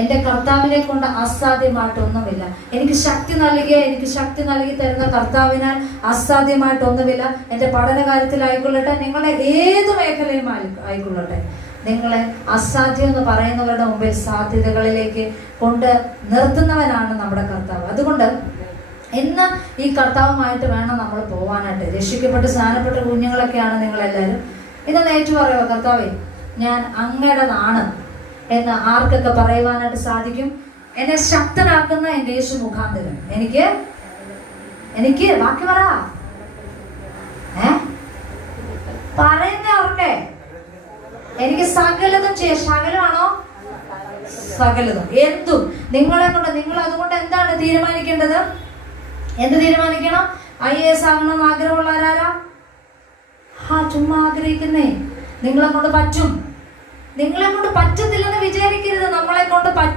എൻ്റെ കർത്താവിനെ കൊണ്ട് അസാധ്യമായിട്ടൊന്നുമില്ല. എനിക്ക് ശക്തി നൽകി തരുന്ന കർത്താവിനാൽ അസാധ്യമായിട്ടൊന്നുമില്ല. എൻ്റെ പഠന കാര്യത്തിലായിക്കൊള്ളട്ടെ, നിങ്ങളുടെ ഏത് മേഖലയും ആയിക്കൊള്ളട്ടെ, നിങ്ങളെ അസാധ്യം എന്ന് പറയുന്നവരുടെ മുമ്പിൽ സാധ്യതകളിലേക്ക് കൊണ്ട് നിർത്തുന്നവനാണ് നമ്മുടെ കർത്താവ്. അതുകൊണ്ട് ഇന്ന് ഈ കർത്താവുമായിട്ട് വേണം നമ്മൾ പോവാനായിട്ട്. രക്ഷിക്കപ്പെട്ട് സ്നാനപ്പെട്ട കുഞ്ഞുങ്ങളൊക്കെയാണ് നിങ്ങളെല്ലാവരും. ഇതൊന്ന് ഏറ്റു പറയുക, കർത്താവേ ഞാൻ അങ്ങയുടേതാണ് എന്ന് ആർക്കൊക്കെ പറയുവാനായിട്ട് സാധിക്കും? എന്നെ ശക്തനാക്കുന്ന എൻ്റെ യേശു മുഖാന്തരം എനിക്ക് ബാക്കി പറ പറയുന്നേ ഓർക്കെ. എനിക്ക് സകലതും ശകലമാണോ? സകലതും, എന്തും നിങ്ങളെ കൊണ്ട്. നിങ്ങൾ അതുകൊണ്ട് എന്താണ് തീരുമാനിക്കേണ്ടത്? എന്ത് തീരുമാനിക്കണം? IAS ആകണമെന്ന് ആഗ്രഹമുള്ളവരാരാ? ചുമ്മാ ആഗ്രഹിക്കുന്നേ. നിങ്ങളെ കൊണ്ട് പറ്റും. നിങ്ങളെ കൊണ്ട് പറ്റത്തില്ലെന്ന് വിചാരിക്കരുത്. നമ്മളെ കൊണ്ട് പറ്റും.